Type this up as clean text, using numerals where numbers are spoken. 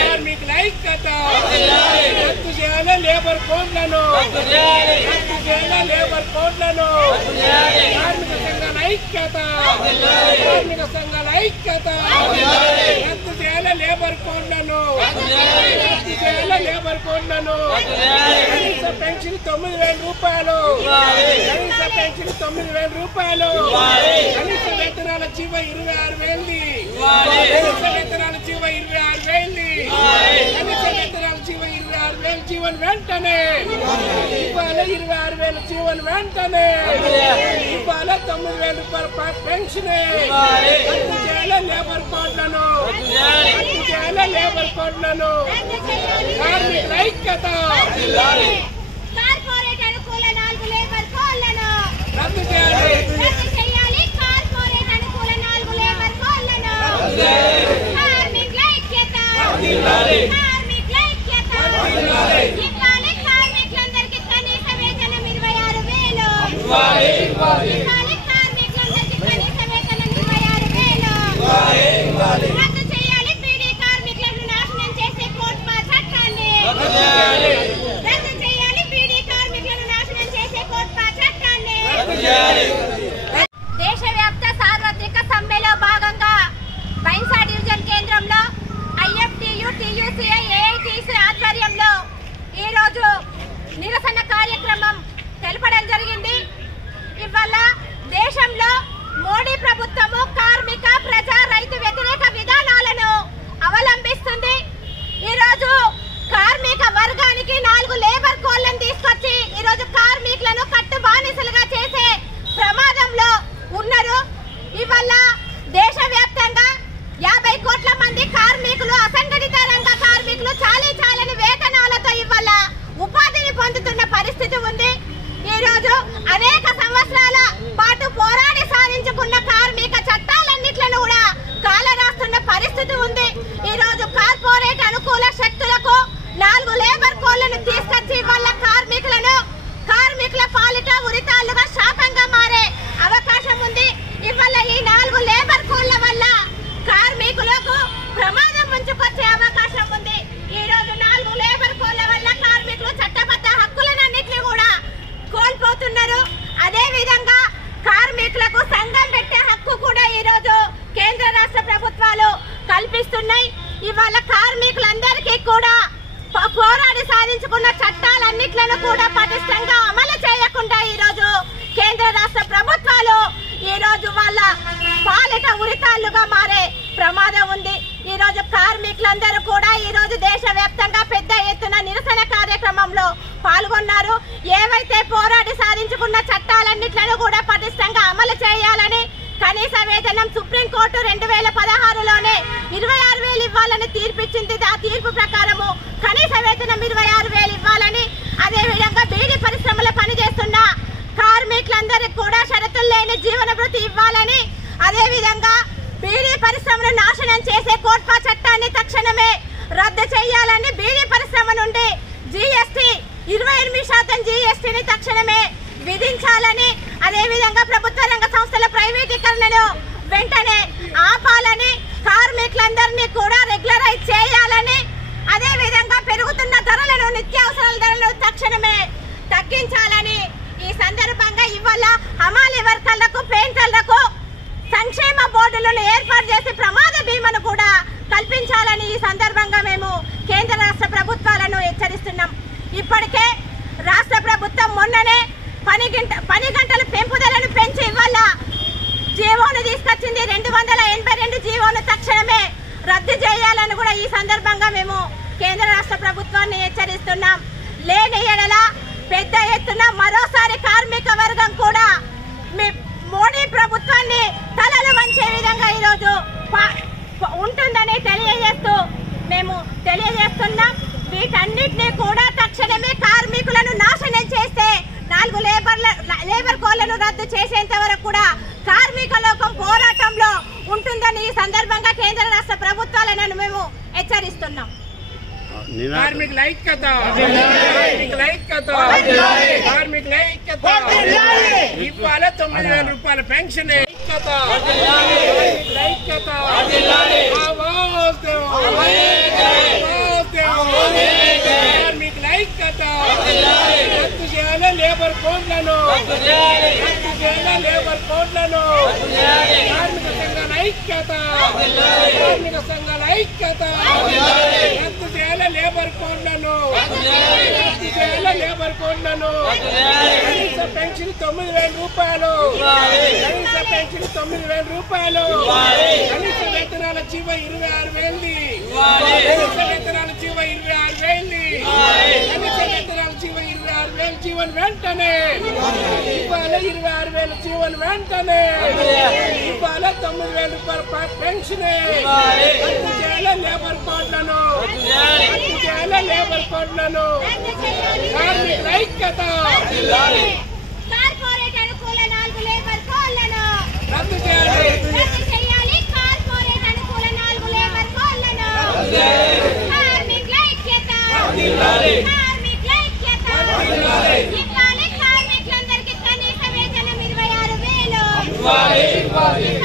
కార్మికుల ఐక్యత రద్దు చేయాలి లేబర్ కోడ్లను లేబర్ కోడ్లను కార్మిక సంఘాల ఐక్యత రద్దు చేయాలి లేబర్ కోడ్లను లేబర్ కోడ్లను కనీస పెన్షన్ 9,000 రూపాయలు కనీస పెన్షన్ 9,000 రూపాయలు కనీస వేతనాల జీవ 26,000 కనీస వేతనాల జీవ 26,000 కనీస వేతనాల జీవ 26,000 జీవన్ వెంటనే ఇవాళ 26,000 జీవన్ వెంటనే ఇవాళ 9,000 రూపాయల పెన్షన్ రద్దు చేయాలి లేబర్ కోడ్లను రద్దు చేయాలి లేబర్ కోడ్లను కార్మికుల ఐక్యత కార్పొరేట్ అనుకూల 4 లేబర్ కోడ్లను రద్దు చేయాలి కార్పొరేట్ అనుకూల 4 లేబర్ కోడ్లను కార్మికుల ఐక్యత ఇవ్వాలి కార్మికులందరికీ కనీస వేతనం 26,000 ఇవ్వాలి కార్మికులందరికీ కనీస వేతనం 26,000 రద్దు చేయాలి బీడీ కార్మికులను నాశనం చేసే కోట్పా చట్టాన్ని రద్దు చేయాలి బీడీ కార్మికులను నాశనం చేసే కోట్పా చట్టాన్ని దేశవ్యాప్త సార్వత్రిక సమ్మెలో భాగంగా బైన్సా డివిజన్ కేంద్రంలో ఐఎఫ్టియు టియుసిఐ ఏఐటిసి ఆధ్వర్యంలో ఈ రోజు నిరసన కార్యక్రమం తెలపడం జరిగింది. ఇవాళ దేశంలో మోడీ ప్రభుత్వము కార్మిక ప్రజా రైతు వ్యతిరేక విధానాలను అవలంబిస్తుంది. ఈ రోజు కార్మిక వర్గానికి 4 లేబర్ కోడ్లను తీసుకొచ్చి ఈ రోజు కార్మికులను కట్టు బానిసలుగా చేసే ప్రమాదంలో ఉన్నారు. ఇవాళ దేశవ్యాప్తంగా 50 కోట్ల మంది కార్మికులు అసంఘటిత రంగ కార్మికులు చాలని వేతనాలతో ఇవాళ ఉపాధిని పొందుతున్న పరిస్థితి ఉంది. ఈ రోజు అనేక సంవత్సరాల పాటు పోరాడి సాధించుకున్న కార్మిక చట్టాలన్నిట్లను కూడా కాలరాస్తున్న పరిస్థితి ఉంది. ఈ రోజు కార్పొరేట్ అనుకూల శక్తులకు 4 లేబర్ కోడ్లను తీసుకొచ్చి వాళ్ళ కార్మికుల పాలిట ఉరితాళ్లుగా శాపంగా మారే అవకాశం ఉంది. ఇవాళ ఈ 4 లేబర్ కోడ్ల వల్ల కార్మికులకు ప్రమాదం ముంచుకొచ్చే అవకాశం ఉంది. ఈ రోజు 4 లేబర్ కోడ్ల వల్ల కార్మికులు చట్టబద్ధ హక్కులన్నింటినీ కూడా కోల్పోతున్నారు. అదే విధంగా కార్మికులకు సంఘం పెట్టే హక్కు కూడా ఈ రోజు కేంద్ర రాష్ట్ర ప్రభుత్వాలు కల్పిస్తున్నాయి. ఇవాళ కార్మికులందరికీ కూడా పోరాడి సాధించుకున్న చట్టాలన్నిట్లను కూడా పటిష్టంగా అమలు చేయకుండా ఈ రోజు కేంద్ర రాష్ట్ర ప్రభుత్వాలు ఈ రోజు వాళ్ళ పాలిట ఉరితాళ్లుగా మారే ప్రమాదం ఉంది. ఈ రోజు కార్మికులందరూ కూడా ఈ రోజు దేశవ్యాప్తంగా పెద్ద ఎత్తున నిరసన కార్యక్రమంలో పాల్గొన్నారు. ఏవైతే పోరాడి సాధించుకున్న చట్టాలన్నిట్లను కూడా పటిష్టంగా అమలు చేయాలని కనీస వేతనం సుప్రీంకోర్టు 2016లోనే 26,000 ఇవ్వాలని తీర్పిచ్చింది. ఆ తీర్పు ప్రకారము కనీస వేతనం 26,000 ఇవ్వాలని, అదే విధంగా బీడీ పరిశ్రమలో పనిచేస్తున్న కార్మికులందరికీ కూడా షరతులు లేని జీవన భృతి ఇవ్వాలని, అదే విధంగా బీడీ పరిశ్రమను నాశనం చేసే కోట్పా చట్టాన్ని తక్షణమే రద్దు చేయాలని, బీడీ పరిశ్రమ నుండి జీఎస్టీ 28% జీఎస్టీని తక్షణమే విధించాలని, అదే విధంగా ప్రభుత్వ రంగ సంస్థల ప్రైవేటీకరణను వెంటనే ఆపాలని, కార్మికులందరినీ కూడా రెగ్యులరైజ్ చేయాలని, అదే విధంగా పెరుగుతున్న ధరలను నిత్యావసరాల ధరలను తక్షణమే తగ్గించాలని ఈ సందర్భంగా ఇవాళ హమాలి వర్కర్లకు పెయింటర్లకు సంక్షేమ బోర్డులను ఏర్పాటు చేసి ప్రమాద బీమాను కూడా కల్పించాలని ఈ సందర్భంగా మేము కేంద్ర రాష్ట్ర ప్రభుత్వాలను హెచ్చరిస్తున్నాం. ఇప్పటికే రాష్ట్ర ప్రభుత్వం మొన్ననే పని గంటల పెంపుదలను పెంచి ఇవాళ జీవోను తీసుకొచ్చింది. 282 జీవోను తక్షణమే రద్దు చేయాలని కూడా ఈ సందర్భంగా మేము కేంద్ర రాష్ట్ర ప్రభుత్వాన్ని హెచ్చరిస్తున్నాం. లేని ఎడల పెద్ద ఎత్తున మరోసారి కార్మిక వర్గం కూడా మోడీ ప్రభుత్వాన్ని తలలు వంచే విధంగా ఈరోజు ఉంటుందని తెలియజేస్తున్నాం. వీటన్నిటినీ కూడా తక్షణమే కార్మికులను నాశనం చేస్తే 4 లేబర్ కోడ్లను రద్దు చేసేంత వరకు కూడా కార్మిక లోకం పోరాటంలో ఉంటుందని ఈ సందర్భంగా కేంద్ర రాష్ట్ర ప్రభుత్వాలను మేము హెచ్చరిస్తున్నాం. కార్మికుల ఐక్యత ఇవాళ 9,000 రూపాయల పెన్షన్ ఐక్యత కార్మికుల ఐక్యత ఆవాజ్ దో కార్మికుల ఐక్యత రద్దు చేయాలి లేబర్ కోడ్లను రద్దు చేయాలి లేబర్ కోడ్లను కార్మిక సంఘాల ఐక్యత కార్మిక సంఘాల ఐక్యత రద్దు చేయాలి లేబర్ కోడ్లను రద్దు చేయాలి లేబర్ కోడ్లను కనీస పెన్షన్ 9,000 రూపాయలు కనీస పెన్షన్ 9,000 రూపాయలు కనీస వేతనాల జీవ 26,000 కనీస వేతనాల జీవ 26,000 కనీస వేతనాల జీవ 26,000 జీవన్ వెంటనే ఇవ్వాలి 26,000 జీవన్ వెంటనే ఇవ్వాలి 9,000 రూపాయల పెన్షన్ రద్దు చేయాలి లేబర్ కోడ్లను రద్దు చేయాలి లేబర్ కోడ్లను కార్మికుల ఐక్యత కార్పొరేట్ అనుకూల 4 లేబర్ కోడ్లను రద్దు చేయాలి కార్పొరేట్ అనుకూల 4 లేబర్ కోడ్లను కార్మికుల ఐక్యత కార్మికుల ఐక్యత ఇవ్వాలి కార్మికులందరికీ కనీస వేతనం 26,000 ఇవ్వాలి